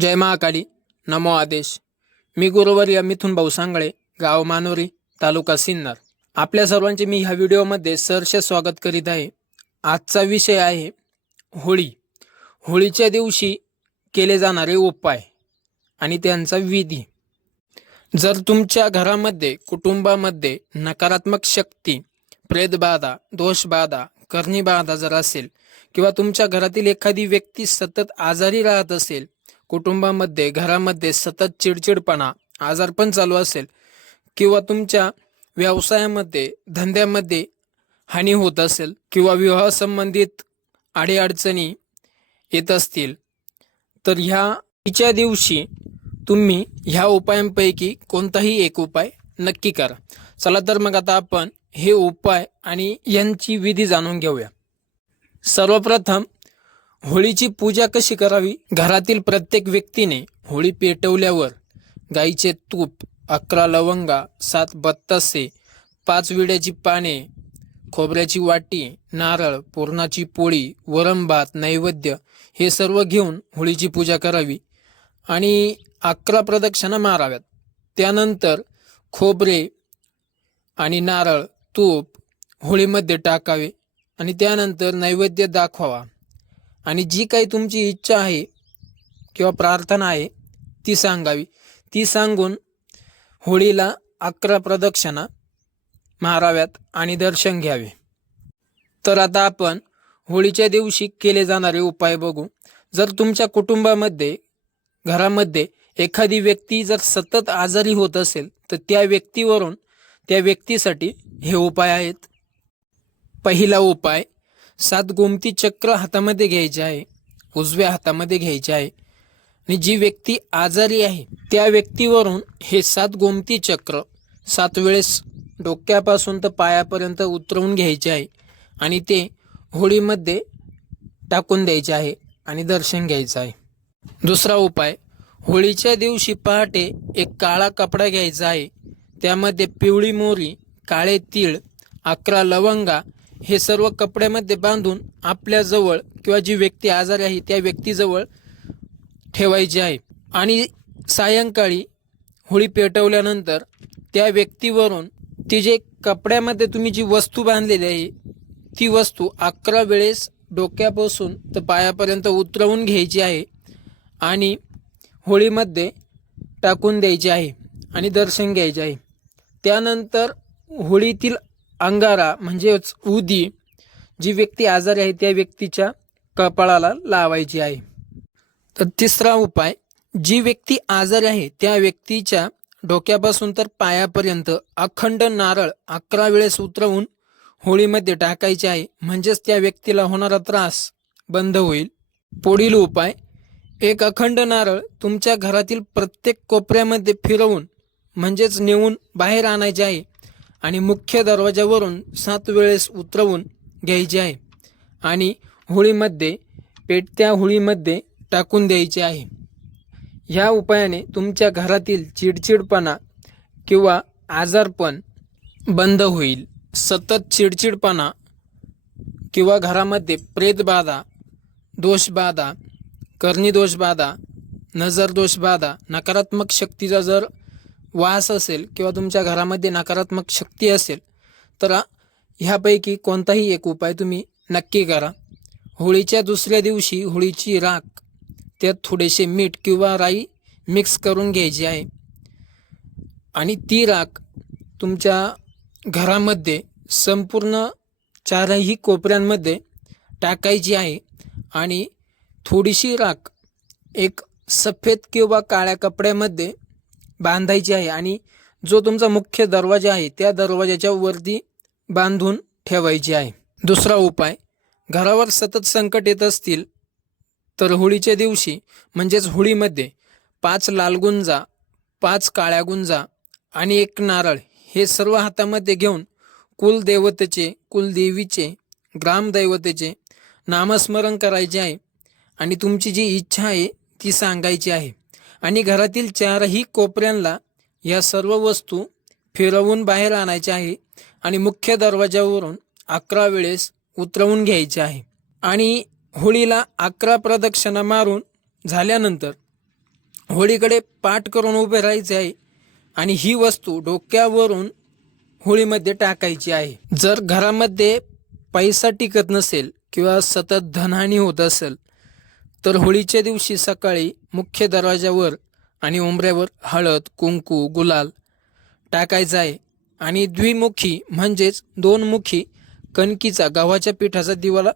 जय महाकाली. नमो आदेश. मी गुरुवर्य मिथुन भाऊ सांगळे गाव मानोरी तालुका सिन्नर. आपल्या सर्वांचे मी ह्या व्हिडिओमध्ये सरसे स्वागत करीत आहे. आजचा विषय आहे होळी. होळीच्या दिवशी केले जाणारे उपाय आणि त्यांचा विधी. जर तुमच्या घरामध्ये कुटुंबामध्ये नकारात्मक शक्ती प्रेतबाधा दोषबाधा करणीबाधा जर असेल किंवा तुमच्या घरातील एखादी व्यक्ती सतत आजारी राहत असेल कुटुंबामध्ये घरामध्ये सतत चिडचिडपणा आजारपण चालू असेल किंवा तुमच्या व्यवसायामध्ये धंद्यामध्ये हानी होत असेल किंवा विवाहासंबंधित अडीअडचणी येत असतील तर ह्या तिच्या दिवशी तुम्ही ह्या उपायांपैकी कोणताही एक उपाय नक्की करा. चला तर मग आता आपण हे उपाय आणि यांची विधी जाणून घेऊया. सर्वप्रथम होळीची पूजा कशी करावी? घरातील प्रत्येक व्यक्तीने होळी पेटवल्यावर गाईचे तूप अकरा लवंगा सात बत्तासे पाच विड्याची पाने खोबऱ्याची वाटी नारळ पुरणाची पोळी वरंभात नैवेद्य हे सर्व घेऊन होळीची पूजा करावी आणि अकरा प्रदक्षिणा माराव्यात. त्यानंतर खोबरे आणि नारळ तूप होळीमध्ये टाकावे आणि त्यानंतर नैवेद्य दाखवावा. आणि जी काही तुमची इच्छा आहे किंवा प्रार्थना आहे ती सांगावी. ती सांगून होळीला अकरा प्रदक्षिणा माराव्यात आणि दर्शन घ्यावे. तर आता आपण होळीच्या दिवशी केले जाणारे उपाय बघू. जर तुमच्या कुटुंबामध्ये घरामध्ये एखादी व्यक्ती जर सतत आजारी होत असेल तर त्या व्यक्तीवरून त्या व्यक्तीसाठी हे उपाय आहेत. पहिला उपाय सात गोमती चक्र हातामध्ये घ्यायचे आहे उजव्या हातामध्ये घ्यायचे आहे. आणि जी व्यक्ती आजारी आहे त्या व्यक्तीवरून हे सात गोमती चक्र सात वेळेस डोक्यापासून तर पायापर्यंत उतरवून घ्यायचे आहे आणि ते होळीमध्ये टाकून द्यायचे आहे आणि दर्शन घ्यायचं आहे. दुसरा उपाय होळीच्या दिवशी पहाटे एक काळा कपडा घ्यायचा आहे. त्यामध्ये पिवळी मोरी काळे तीळ अकरा लवंगा हे सर्व कपड्यामध्ये बांधून आपल्याजवळ किंवा जी व्यक्ती आजारी आहे त्या व्यक्तीजवळ ठेवायची आहे. आणि सायंकाळी होळी पेटवल्यानंतर त्या व्यक्तीवरून ती जे कपड्यामध्ये तुम्ही जी वस्तू बांधलेली आहे ती वस्तू अकरा वेळेस डोक्यापासून तर पायापर्यंत उतरवून घ्यायची आहे आणि होळीमध्ये टाकून द्यायची आहे आणि दर्शन घ्यायचे आहे. त्यानंतर होळीतील अंगारा म्हणजेच उदी जी व्यक्ती आजारी आहे त्या व्यक्तीच्या कपाळाला लावायची आहे. तर तिसरा उपाय जी व्यक्ती आजारी आहे त्या व्यक्तीच्या डोक्यापासून तर पायापर्यंत अखंड नारळ अकरा वेळेस उतरवून होळीमध्ये टाकायचे आहे. म्हणजेच त्या व्यक्तीला होणारा त्रास बंद होईल. पुढील उपाय एक अखंड नारळ तुमच्या घरातील प्रत्येक कोपऱ्यामध्ये फिरवून म्हणजेच नेऊन बाहेर आणायचे आहे. आणि मुख्य दरवाजावरून सात वेळेस उतरवून घ्यायचे आहे आणि होळीमध्ये पेटत्या होळीमध्ये टाकून द्यायचे आहे. ह्या उपायाने तुमच्या घरातील चिडचिडपणा किंवा आजारपण बंद होईल. सतत चिडचिडपणा किंवा घरामध्ये प्रेतबाधा दोषबाधा कर्णीदोषबाधा नजरदोषबाधा नकारात्मक शक्तीचा जर वास असेल किंवा तुमच्या घरामध्ये नकारात्मक शक्ती असेल तर ह्यापैकी कोणताही एक उपाय तुम्ही नक्की करा. होळीच्या दुसऱ्या दिवशी होळीची राख त्यात थोडेसे मीठ किंवा राई मिक्स करून घ्यायची आहे. आणि ती राख तुमच्या घरामध्ये संपूर्ण चारही कोपऱ्यांमध्ये टाकायची आहे. आणि थोडीशी राख एक सफेद किंवा काळ्या कपड्यामध्ये बांधायची आहे आणि जो तुमचा मुख्य दरवाजा आहे त्या दरवाजाच्या वरती बांधून ठेवायची आहे. दुसरा उपाय घरावर सतत संकट येत असतील तर होळीच्या दिवशी म्हणजेच होळीमध्ये पाच लाल गुंजा पाच काळ्या गुंजा आणि एक नारळ हे सर्व हातामध्ये घेऊन कुलदेवतेचे कुलदेवीचे ग्रामदैवतेचे नामस्मरण करायचे आहे आणि तुमची जी इच्छा आहे ती सांगायची आहे. आणि घरातील चारही कोपऱ्यांना या सर्व वस्तू फिरवून बाहेर आणायच्या आहे आणि मुख्य दरवाजावरून अकरा वेळेस उतरवून घ्यायचे आहे. आणि होळीला अकरा प्रदक्षिणा मारून झाल्यानंतर होळीकडे पाठ करून उभे राहायचे आहे आणि ही वस्तू डोक्यावरून होळीमध्ये टाकायची आहे. जर घरामध्ये पैसा टिकत नसेल किंवा सतत धनहानी होत असेल तर होळीच्या दिवशी सकाळी मुख्य दरवाज्यावर आणि उंबऱ्यावर हळद कुंकू गुलाल टाकायचा आहे. आणि द्विमुखी म्हणजेच दोनमुखी कणकीचा गव्हाच्या पिठाचा दिवाला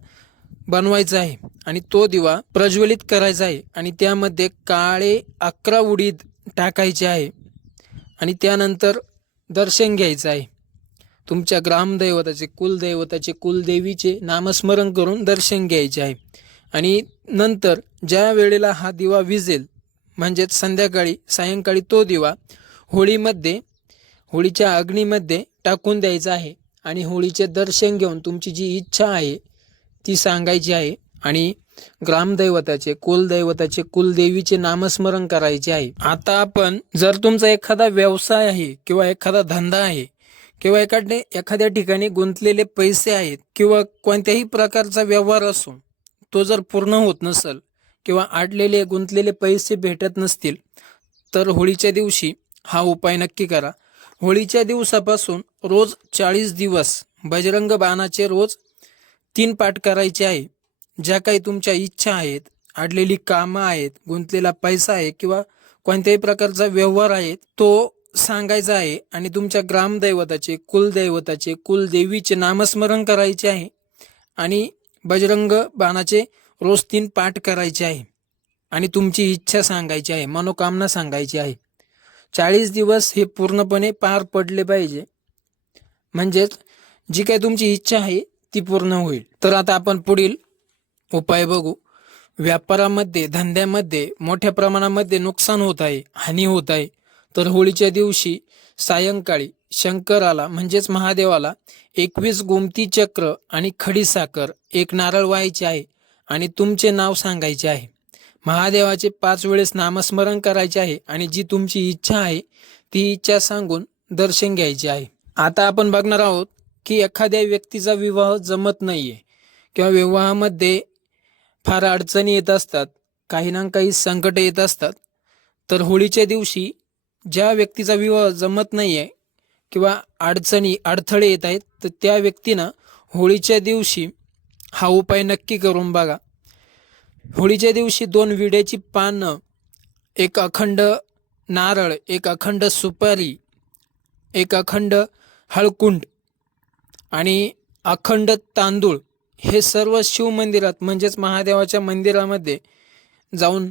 बनवायचा आहे. आणि तो दिवा प्रज्वलित करायचा आहे. आणि त्यामध्ये काळे अकरा उडीद टाकायचे आहे. आणि त्यानंतर दर्शन घ्यायचं आहे. तुमच्या ग्रामदैवताचे कुलदैवताचे कुलदेवीचे नामस्मरण करून दर्शन घ्यायचे आहे. आणि नंतर ज्या वेळेला हा दिवा विजेल म्हणजेच संध्याकाळी सायंकाळी तो दिवा होळीमध्ये होळीच्या अग्नीमध्ये टाकून द्यायचा आहे आणि होळीचे दर्शन घेऊन तुमची जी इच्छा आहे ती सांगायची आहे आणि ग्रामदैवताचे कुलदैवताचे कुलदेवीचे नामस्मरण करायचे आहे. आता आपण जर तुमचा एखादा व्यवसाय आहे किंवा एखादा धंदा आहे किंवा एखादे एखाद्या ठिकाणी गुंतलेले पैसे आहेत किंवा कोणत्याही प्रकारचा व्यवहार असो तो जर पूर्ण होत नसेल किंवा आडलेले गुंतलेले पैसे भेटत नसतील तर होळीच्या दिवशी हा उपाय नक्की करा. होळीच्या दिवसापासून रोज चाळीस दिवस बजरंग बाणाचे रोज तीन पाठ करायचे आहे. ज्या काही तुमच्या इच्छा आहेत आडलेली कामं आहेत गुंतलेला पैसा आहे किंवा कोणत्याही प्रकारचा व्यवहार आहे तो सांगायचा आहे आणि तुमच्या ग्रामदैवताचे कुलदैवताचे कुलदेवीचे नामस्मरण करायचे आहे. आणि बजरंग बाणाचे रोज तीन पाठ करायचे आहे. आणि तुमची इच्छा सांगायची आहे मनोकामना सांगायची आहे. चाळीस दिवस हे पूर्णपणे पार पडले पाहिजे. म्हणजेच जी काही तुमची इच्छा आहे ती पूर्ण होईल. तर आता आपण पुढील उपाय बघू. व्यापारामध्ये धंद्यामध्ये मोठ्या प्रमाणामध्ये नुकसान होत आहे हानी होत आहे. तर होळीच्या दिवशी सायंकाळी शंकराला म्हणजेच महादेवाला एकवीस गोमती चक्र आणि खडी साखर एक नारळ व्हायचे आहे आणि तुमचे नाव सांगायचे आहे. महादेवाचे पाच वेळेस नामस्मरण करायचे आहे आणि जी तुमची इच्छा आहे ती इच्छा सांगून दर्शन घ्यायचे आहे. आता आपण बघणार आहोत की एखाद्या व्यक्तीचा विवाह जमत नाहीये किंवा विवाहामध्ये फार अडचणी येत असतात काही ना काही संकट येत असतात तर होळीच्या दिवशी ज्या व्यक्तीचा विवाह जमत नाहीये किंवा अडचणी अडथळे येत आहेत तर त्या व्यक्तीनं होळीच्या दिवशी हा उपाय नक्की करून बघा. होळीच्या दिवशी दोन विड्याची पानं एक अखंड नारळ एक अखंड सुपारी एक अखंड हळकुंड आणि अखंड तांदूळ हे सर्व शिव मंदिरात म्हणजेच महादेवाच्या मंदिरामध्ये जाऊन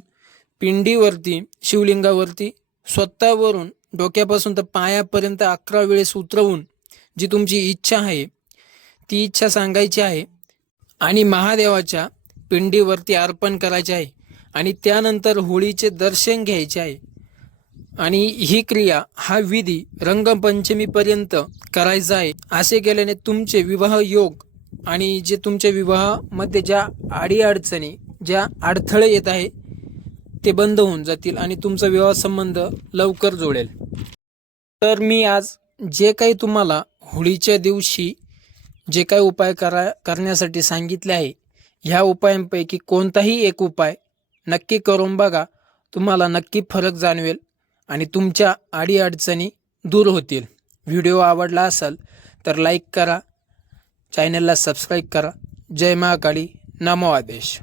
पिंडीवरती शिवलिंगावरती स्वतःवरून डोक्यापासून तर पायापर्यंत अकरा वेळेस उतरवून जी तुमची इच्छा आहे ती इच्छा सांगायची आहे आणि महादेवाच्या पिंडीवरती अर्पण करायचे आहे आणि त्यानंतर होळीचे दर्शन घ्यायचे आहे. आणि ही क्रिया हा विधी रंगपंचमीपर्यंत करायचा आहे. असे केल्याने तुमचे विवाह योग आणि जे तुमच्या विवाहामध्ये ज्या अडीअडचणी ज्या अडथळे येत आहे ते बंद होऊन जातील आणि तुमचा विवाह संबंध लवकर जोडेल. तर मी आज जे काही तुम्हाला होळीच्या दिवशी जे काही उपाय करा करण्यासाठी सांगितले आहे ह्या उपायांपैकी कोणताही एक उपाय नक्की करून बघा. तुम्हाला नक्की फरक जाणवेल आणि तुमच्या अडीअडचणी दूर होतील. व्हिडिओ आवडला असेल तर लाईक करा चॅनलला सबस्क्राईब करा. जय महाकाळी नमो आदेश.